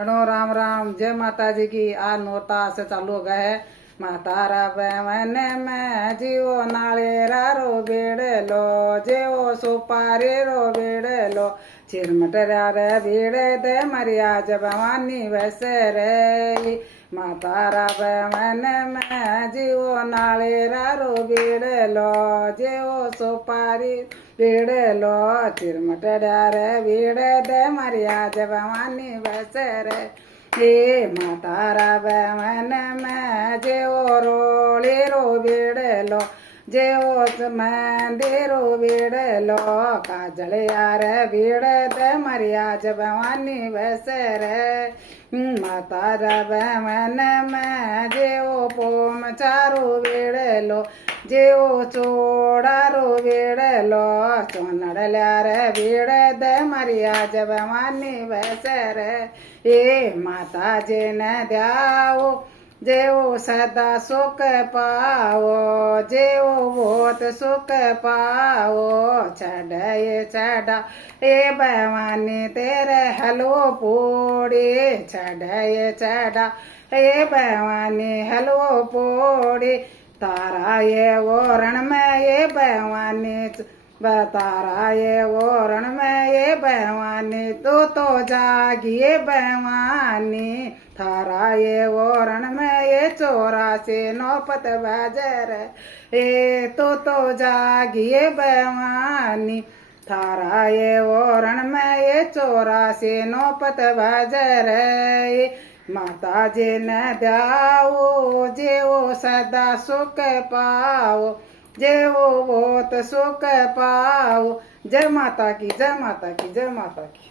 गणो राम राम। जय माता जी की। आ नोरता से चालू हो गया है। मातारा बैवन में जीवो नालेरा रो बेड़ लो, जेवो सुपारी रो बेड़ लो, चिरमटरा रे बेड़े दे मरिया जब भवानी वैसे रे। मातारा बैवन में जीवो नालेरा रो बेड़ लो, जेवो सुपारी बेड़ लो, चिरमटरा रे बेड़े दे मरिया जब भवानी वैसे रे। हे मातारा बैवन में जेवो रोली रो बेड़ लो, जेवो मेहंदी रो बेड़ लो, काजल यार बेड़ दे मरिया जब भवानी वैसे रे। मातारा बैवन में जेवो पोम चारो बेड़ लो, जेवो चोड़ा रो बेड़ लो, चोनड़ ल्यार बेड़ दे मरिया जब भवानी वैसे रे। ए माता जी ने द्याओ जेवो सदा सुख पाओ, जेवो बहुत सुख पाओ, छड़े छड़ा ए भवानी तेरे हलवो पूड़ी, छड़े छड़ा ए भवानी हलवो पूड़ी, तारा ये ओरण में ये भवानी, तारा ये ओरण में ये भवानी, तो जागिए भवानी, थारा ये ओरण में ये 84 नौपत बाजर, ए तो जागिए भवानी, थारा ये ओरण में ये 84 नौपत बाजर। माता जी ने द्याओ जेवो सदा सुख पाओ, जेवो बहुत सुख पाओ। जय माता की, जय माता की, जय माता की।